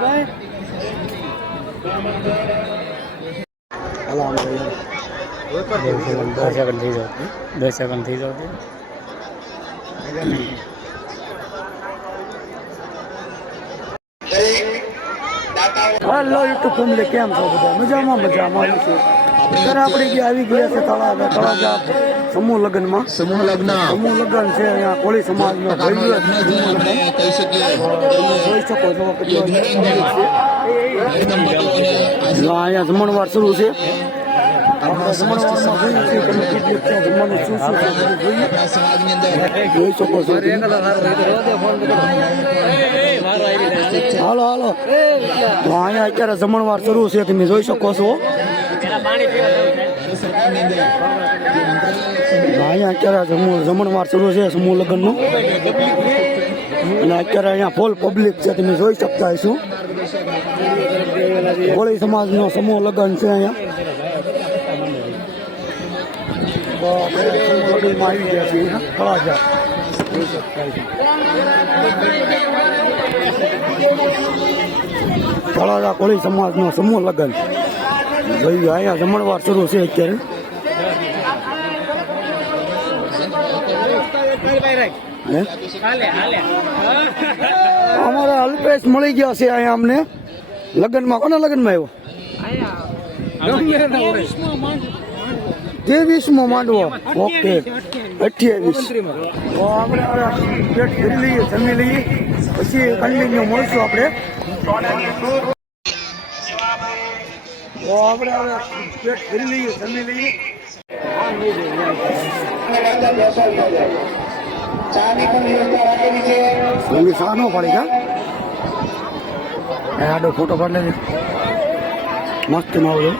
ભાઈ હાલો આમ ભાઈ દસ સેકન્ડ થઈ જાવ દસ સેકન્ડ થઈ જાવ હેલો યુટ્યુબ ફેમિલી કેમ છો બધા મજામાં મજામાં છે અત્યારે આપણે ગયા આવી ગયા છે તળાજા તળાજા સમૂહ લગ્નમાં? સમૂહ લગ્ન સમૂહ લગ્ન છે અહીંયા કોળી સમાજનો. આપણે કહી શકીએ જોઈ શકો છો અહીંયા જમણવાર શરૂ છે. જોઈ શકો છો હાલો હાલો. તો અહીંયા અત્યારે જમણવાર શરૂ છે તમે જોઈ શકો છો. અહીંયા અત્યારે જમણ જમણવાર શરૂ છે સમૂહ લગ્નનું. અને અત્યારે અહીંયા ફૂલ પબ્લિક છે, તમે જોઈ શકતા હશો. કોળી સમાજનો સમૂહ લગ્ન છે અહીંયા. તળાજા કોળી સમાજનો સમૂહ લગ્ન. ભાઈ અહીંયા જમણવાર શરૂ છે અત્યારે. અમારા અલ્પેશ મળી ગયા છે અહીંયા અમને. લગ્નમાં કોના લગ્નમાં આવ્યો? ત્રેવીસમાં માંડવો. ઓકે. અઠ્યાવીસ. આપણે પેટ ભરી લઈએ, જમી લઈએ. પછી કન્ટિન્યુ મળશું આપણે. આપણે હવે પેટ ભરી લઈએ, જમી લઈએ. એમની સા ન પડી કા? આડો ફોટો પાડી લેજે મસ્ત માવડો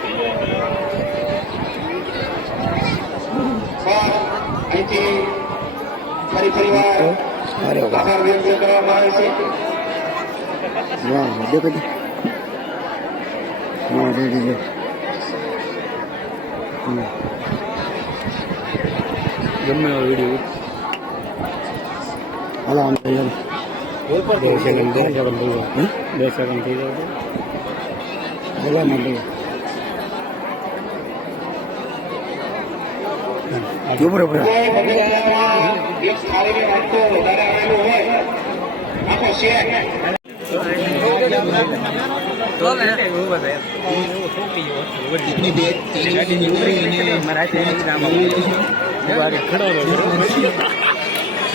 અરે વાહ. વાહ દેખો હા દે દે દે. ગમે વીડિયો હાલો આમ થઈ જાય બે સેકન્ડ બે સેકન્ડ થઈ જાવ બે સેકન્ડ ઉપર ઉપર આપની બેગ ચાલીસ નીકળી અને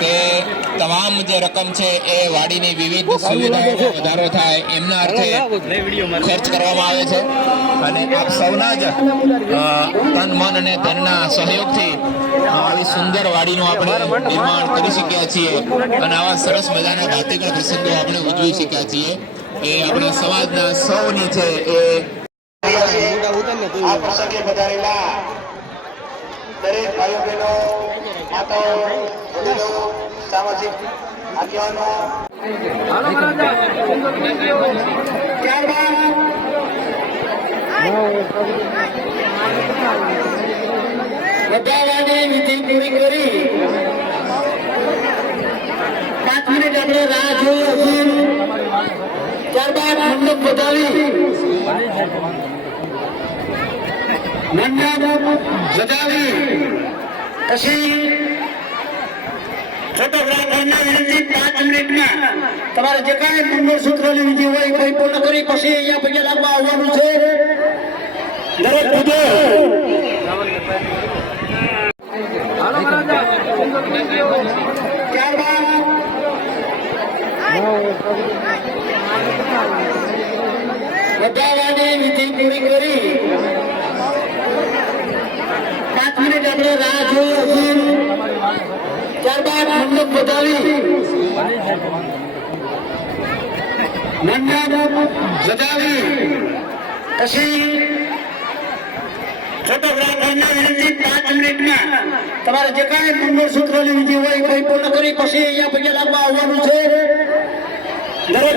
તે તમામ જે રકમ છે એ વાડીની વિવિધ સુવિધાઓમાં વધારો થાય. એમના અર્થે ખર્ચ કરવામાં આવે છે. અને આપ સૌના જ તન, મન અને ધનના સહયોગથી આવી સુંદર વાડીનું આપણે નિર્માણ કરી શક્યા છીએ. અને આવા સરસ મજાના ભાતીગળ પ્રસંગો આપણે ઉજવી શક્યા છીએ. એ આપણા સમાજના સૌની છે એ આ પ્રસંગે પધારેલા દરેક ભાઈઓ બહેનો માતાઓ સામાજિક આગેવાનો વધારાની વિધિ પૂરી કરી પાંચ મિનિટ આપણે રાહ જોઈ હતી ત્યારબાદ મંડપ પછી ફોટોગ્રાફરને વિનંતી પાંચ મિનિટમાં તમારે જે કાંઈ મંગળસૂત્રની વિધિ હોય એ કરી પછી અહીંયા લાગવા આવવાનું છે. દરેક પૂજો ત્યારબાદ વધારાની વિધિ પૂરી કરી પાંચ મિનિટ આપણે રાહ ત્યારબાદ મંડપ બતાવી મંડપ પછી ફોટોગ્રાફરને વિનંતી પાંચ મિનિટમાં તમારે જે કાંઈ મંગળસૂત્રની વિધિ હોય એ પૂર્ણ કરી પછી અહીંયા પૈસા લાગવા આવવાનું છે. દરેક